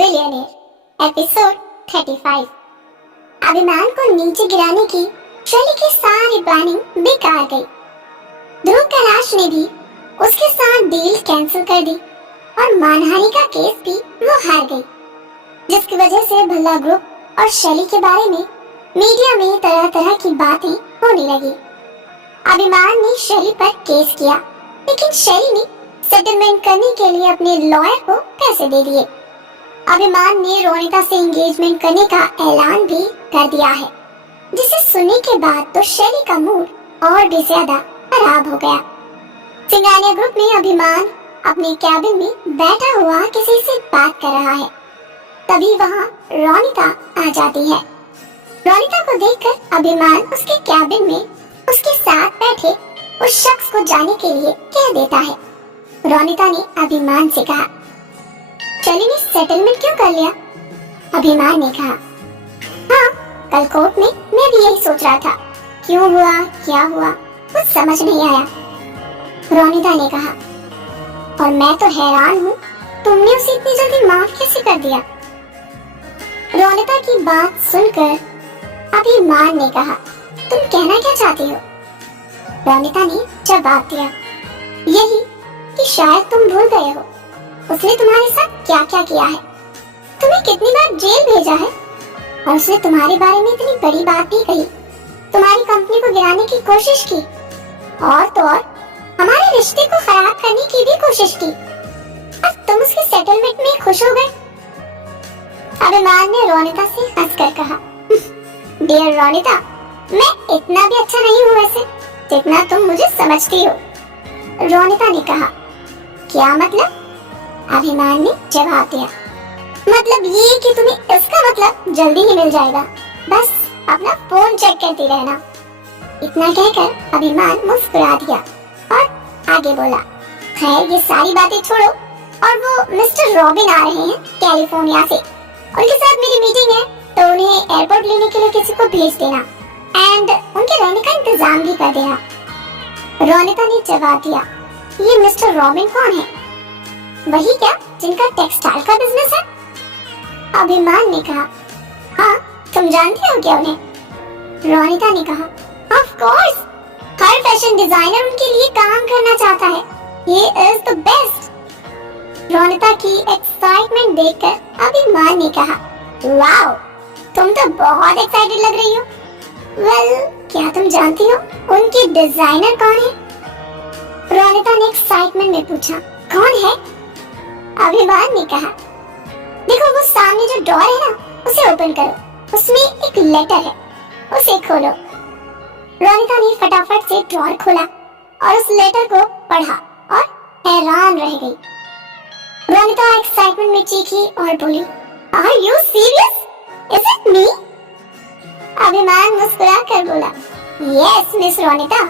Billionaire episode 35। अभिमान को नीचे गिराने की शैली की सारी प्लानिंग बेकार गई। ध्रुव कैलाश ने भी उसके साथ डील कैंसिल कर दी और मानहानि का केस भी वो हार गई, जिसकी वजह से भल्ला ग्रुप और शैली के बारे में मीडिया में तरह तरह की बातें होने लगी। अभिमान ने शैली पर केस किया, लेकिन शैली ने सेटलमेंट करने के लिए अपने लॉयर को पैसे दे दिए। अभिमान ने रोनिता से एंगेजमेंट करने का ऐलान भी कर दिया है, जिसे सुनने के बाद तो शैली का मूड और भी ज्यादा खराब हो गया। सिंगानिया ग्रुप में अभिमान अपने कैबिन में बैठा हुआ किसी से बात कर रहा है, तभी वहाँ रोनिता आ जाती है। रोनिता को देखकर अभिमान उसके कैबिन में उसके साथ बैठे उस शख्स को जाने के लिए कह देता है। रोनिता ने अभिमान से कहा, शैली ने सेटलमेंट क्यों कर लिया? अभिमान ने कहा, हाँ, कल कोर्ट में मैं भी यही सोच रहा था, क्यों हुआ, क्या हुआ, कुछ समझ नहीं आया। रोनिता ने कहा, और मैं तो हैरान हूँ, तुमने उसे इतनी जल्दी माफ कैसे कर दिया? रोनिता की बात सुनकर अभिमान ने कहा, तुम कहना क्या चाहती हो? रोनिता ने जवाब दिया, यही कि शायद तुम भूल गए हो उसने तुम्हारे साथ क्या क्या किया है, तुम्हें कितनी बार जेल भेजा है, और उसने तुम्हारे बारे में इतनी बड़ी बात भी कही, तुम्हारी कंपनी को गिराने की कोशिश की, और तो और हमारे रिश्ते को खराब करने की भी कोशिश की। अब तुम उसके सेटलमेंट में खुश हो गए? अभिमान ने रोनिता से हंसकर कहा, डियर रोनिता, मैं इतना भी अच्छा नहीं हूँ वैसे, जितना तुम मुझे समझती हो। रोनिता ने कहा, क्या मतलब? अभिमान ने जवाब दिया, मतलब ये कि तुम्हें इसका मतलब जल्दी ही मिल जाएगा, बस अपना फोन चेक करती रहना। इतना कहकर अभिमान मुस्कुरा दिया और आगे बोला, खैर ये सारी बातें छोड़ो, और वो मिस्टर रॉबिन आ रहे हैं कैलिफोर्निया से, उनके साथ मेरी मीटिंग है, तो उन्हें एयरपोर्ट लेने के लिए किसी को भेज देना एंड उनके रहने का इंतजाम भी कर देना। रोनिता ने जवाब दिया, ये मिस्टर रॉबिन कौन है? वही क्या जिनका टेक्सटाइल का बिजनेस है? अभिमान ने कहा, हाँ, तुम जानते हो क्या उन्हें? रोनिता ने कहा, of course, her fashion designer उनके लिए काम करना चाहता है, ये इज द बेस्ट। रोनिता की एक्साइटमेंट देखकर अभिमान ने कहा, वाओ, तुम तो बहुत एक्साइटेड लग रही हो। वेल, क्या तुम जानती हो उनके डिजाइनर कौन है? रोनिता ने एक्साइटमेंट में पूछा, कौन है? अभिमान ने कहा, देखो वो सामने जो डोर है ना, उसे ओपन करो, उसमें एक लेटर है, उसे खोलो। रोनिता ने फटाफट से ड्रॉर खोला और उस लेटर को पढ़ा और हैरान रह गई। रोनिता एक्साइटमेंट में चीखी और बोली, are you serious? Is it me? Abhiman मुस्कुरा कर बोला, यस मिस रोनिता,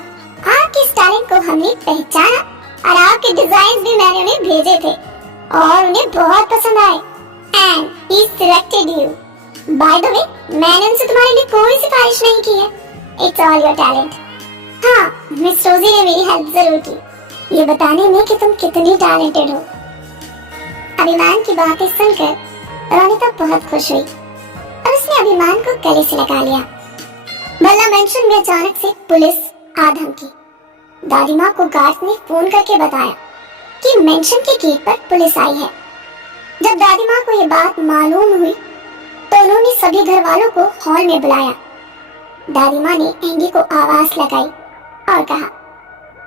आपकी स्टाइलिंग को हमने पहचाना और आपके डिजाइन भी मैंने उन्हें भेजे थे और उन्हें बहुत पसंद आए and he selected you. By the way, मैंने उनसे तुम्हारे लिए कोई सिफारिश नहीं की है, इट्स ऑल योर टैलेंट। हाँ, मिस रोजी ने मेरी हेल्प जरूर की, ये बताने में कि तुम कितनी टैलेंटेड हो। अभिमान की बातें सुनकर रोनिता बहुत खुश हुई और उसने अभिमान को गले से लगा लिया। भला मेंशन में अचानक से पुलिस आ धमकी। दादी माँ को गार्ड ने फोन करके बताया कि मेंशन के गेट पर पुलिस आई है। जब दादी माँ को ये बात मालूम हुई तो उन्होंने सभी घर वालों को हॉल में बुलाया। दादी माँ ने एंडी को आवाज लगाई और कहा,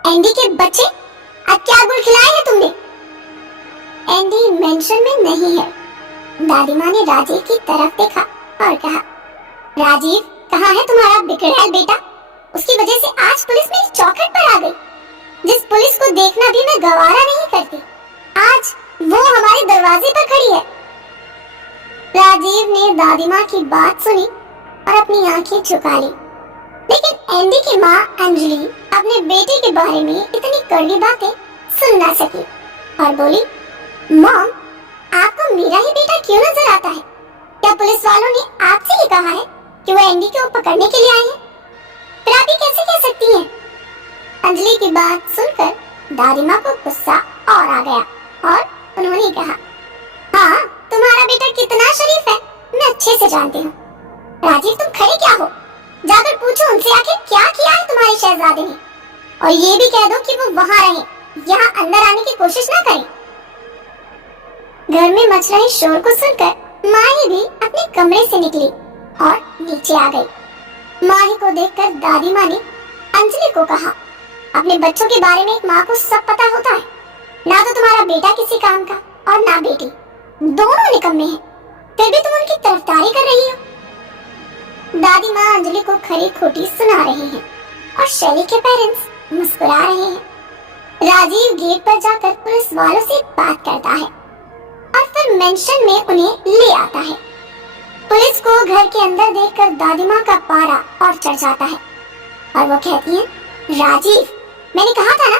एंडी के बच्चे, अब क्या गुल खिलाया है तुमने? एंडी मेंशन में नहीं है। दादी माँ ने राजीव की तरफ देखा और कहा, राजीव, कहाँ है तुम्हारा बिगड़ैल बेटा? उसकी वजह से आज पुलिस मेरी चौखट पर आ गई। जिस पुलिस को देखना भी मैं गवारा नहीं करती, आज वो हमारे दरवाजे पर खड़ी है। राजीव ने दादी माँ की बात सुनी और अपनी आंखें झुका ली, लेकिन एंडी की माँ अंजलि अपने बेटे के बारे में इतनी कड़वी बातें सुन ना सकी और बोली, मॉम, आपको मेरा ही बेटा क्यों नजर आता है? क्या पुलिस वालों ने आपसे ही कहा है कि वो एंडी को पकड़ने के लिए आए हैं? फिर आप ये कैसे कह सकती हैं? अंजलि की बात सुनकर दादी माँ को गुस्सा और आ गया और उन्होंने कहा, हाँ, तुम्हारा बेटा से जानती हूँ। राजीव तुम खड़े क्या हो? जाकर पूछो उनसे आखिर क्या किया है तुम्हारे शहजादे ने, और ये भी कह दो कि वो वहां रहे, यहाँ अंदर आने की कोशिश ना करें। घर में मच रहे शोर को सुनकर माही भी अपने कमरे से निकली और नीचे आ गई। माही को देखकर दादी माँ ने अंजलि को कहा, अपने बच्चों के बारे में एक माँ को सब पता होता है, ना तो तुम्हारा बेटा किसी काम का और ना बेटी, दोनों निकम्मे हैं, फिर भी तुम उनकी तरफदारी कर रही हो। दादी माँ अंजलि को खरी खोटी सुना रही हैं और शैली के पेरेंट्स मुस्कुरा रहे हैं। राजीव गेट पर जाकर पुलिस वालों से बात करता है और फिर मेंशन में उन्हें ले आता है। पुलिस को घर के अंदर देखकर दादी माँ का पारा और चढ़ जाता है और वो कहती है, राजीव मैंने कहा था ना,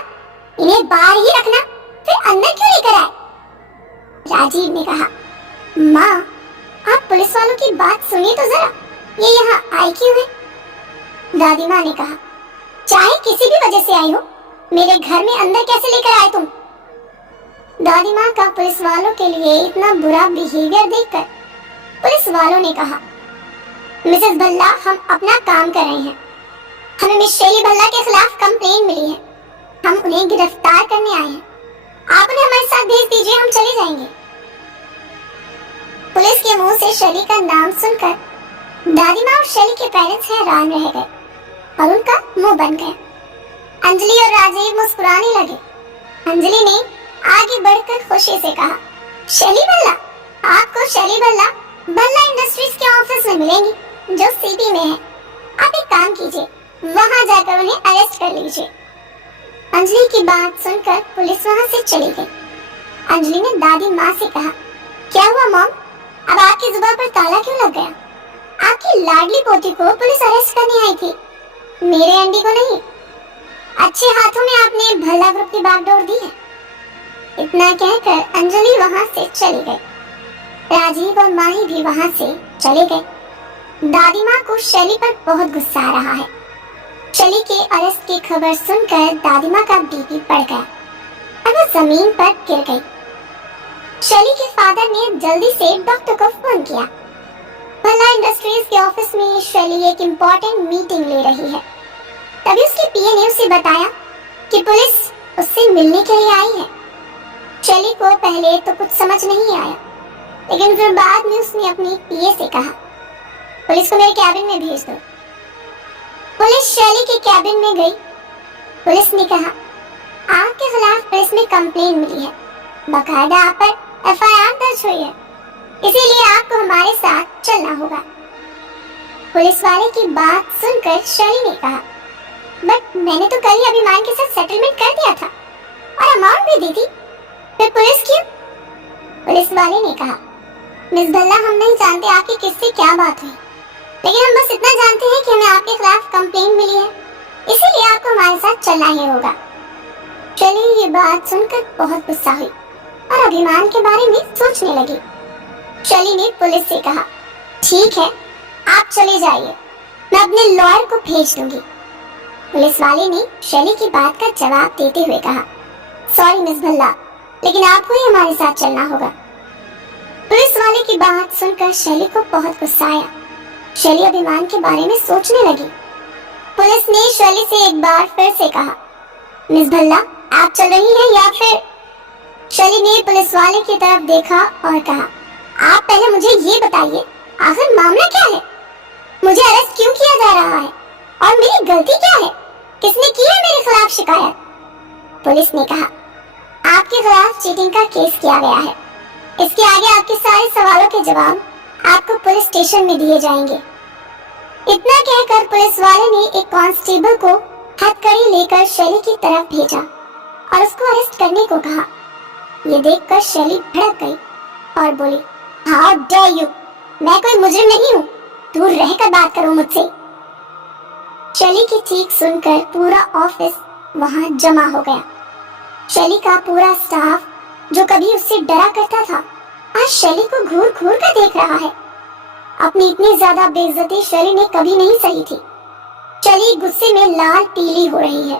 इन्हें बाहर ही रखना, फिर अंदर क्यों लेकर आए? राजीव ने कहा, माँ आप पुलिस वालों की बात सुनिए तो जरा, ये यहाँ आई क्यों है? दादी माँ ने कहा, चाहे किसी भी वजह से आई हो, मेरे घर में अंदर कैसे लेकर आए तुम? दादी माँ का पुलिस वालों के लिए इतना बुरा बिहेवियर देखकर पुलिस वालों ने कहा, मिसेस भल्ला हम अपना काम कर रहे हैं, हमें मिस शैली भल्ला के खिलाफ कंप्लेन मिली है, हम उन्हें गिरफ्तार करने आए हैं, आप उन्हें हमारे साथ भेज दीजिए, हम चले जाएंगे। पुलिस के मुंह से शैली का नाम सुनकर दादी माँ और शैली के पेरेंट्स हैरान रह गए और उनका मुंह बन गया। अंजलि और राजीव मुस्कुराने लगे। अंजलि ने आगे बढ़कर खुशी से कहा, शैली भल्ला, आपको शैली भल्ला भल्ला इंडस्ट्रीज के ऑफिस में मिलेंगी जो सिटी में है, आप एक काम कीजिए, वहां जाकर उन्हें अरेस्ट कर लीजिए। अंजलि की बात सुनकर पुलिस वहां से चली गई। अंजलि ने दादी माँ से कहा, क्या हुआ मॉम, अब आपकी जुबान पर ताला क्यों लग गया? आपकी लाडली पोती को पुलिस अरेस्ट करने आई थी, मेरे आंटी को नहीं। अच्छे हाथों में आपने भल्ला ग्रुप की बागडोर दी है। इतना कहकर अंजलि वहां से चली गई। राजीव और माही भी वहां से चले गए। दादी माँ को शैली पर बहुत गुस्सा आ रहा है। शैली के अरेस्ट की खबर सुनकर दादी माँ का बीपी बढ़ गया और वो जमीन पर गिर गई। शैली के फादर ने जल्दी से डॉक्टर को फोन किया। भल्ला इंडस्ट्रीज के ऑफिस में शैली एक इम्पोर्टेंट मीटिंग ले रही है। तभी उसके पीए ने उसे बताया कि पुलिस उससे मिलने के लिए आई है। शैली को पहले तो कुछ समझ नहीं आया, लेकिन फिर बाद में उसने अपनी पीए से कहा, पुलिस को मेरे कैबिन में भेज दो। पुलिस शैली के कैबिन में गई। पुलिस ने कहा, आपके खिलाफ पुलिस में कंप्लेन मिली है, बकायदा आप पर एफआईआर दर्ज हुई है, इसीलिए आपको हमारे साथ चलना होगा। पुलिस वाले की बात सुनकर शैली ने कहा, बट मैंने तो कल ही अभिमान के साथ सेटलमेंट कर दिया था और अमाउंट भी दी थी, फिर पुलिस क्यों? पुलिस वाले ने कहा, मिस भल्ला हम नहीं जानते आपकी किससे क्या बात हुई, लेकिन हम बस इतना जानते हैं कि हमें आपके खिलाफ कंप्लेंट मिली है, इसीलिए आपको हमारे साथ चलना ही होगा। शैली ये बात सुनकर बहुत गुस्सा हुई और अभिमान के बारे में सोचने लगी। शैली ने पुलिस से कहा, ठीक है आप चले जाइए, मैं अपने लॉयर को भेज दूंगी। पुलिस वाले ने शैली की बात का जवाब देते हुए कहा, सॉरी मिस भल्ला, लेकिन आपको ही हमारे साथ चलना होगा। पुलिस वाले की बात सुनकर शैली को बहुत गुस्सा आया। शैली अभिमान के बारे में सोचने लगी। पुलिस ने शैली से एक बार फिर से कहा, मिस भल्ला आप चल रही हैं या फिर? शैली ने पुलिस वाले की तरफ देखा और कहा, आप पहले मुझे ये बताइए आखिर मामला क्या है, मुझे अरेस्ट क्यों किया जा रहा है और मेरी गलती क्या है, किसने की है मेरे खिलाफ शिकायत? पुलिस ने कहा, आपके खिलाफ चीटिंग का केस किया गया है, इसके आगे आपके सारे सवालों के जवाब आपको पुलिस स्टेशन में दिए जाएंगे। इतना कहकर पुलिस वाले ने एक कांस्टेबल को हथकड़ी लेकर शैली की तरफ भेजा और उसको अरेस्ट करने को कहा। ये देखकर शैली भड़क गई और बोली, हाउ डेयर यू, मैं कोई मुजरिम नहीं हूँ, दूर रहकर बात करो मुझसे। शैली की चीख सुनकर पूरा ऑफिस वहां जमा हो गया। शैली का पूरा स्टाफ जो कभी उससे डरा करता था, आज शैली को घूर घूर कर देख रहा है। अपनी इतनी ज्यादा बेइज्जती शैली ने कभी नहीं सही थी। शैली गुस्से में लाल पीली हो रही है।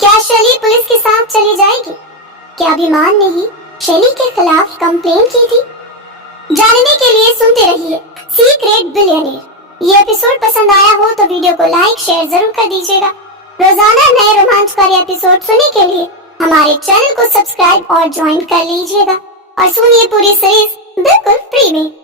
क्या शैली पुलिस के साथ चली जाएगी? क्या अभिमान ने ही शैली के खिलाफ कंप्लेन की थी? जानने के लिए सुनते रहिए सीक्रेट बिलियनियर। ये एपिसोड पसंद आया हो तो वीडियो को लाइक शेयर जरूर कर दीजिएगा। रोजाना नए रोमांचकारी एपिसोड सुनने के लिए हमारे चैनल को सब्सक्राइब और ज्वाइन कर लीजिएगा और सुनिए पूरी सीरीज बिल्कुल फ्री में।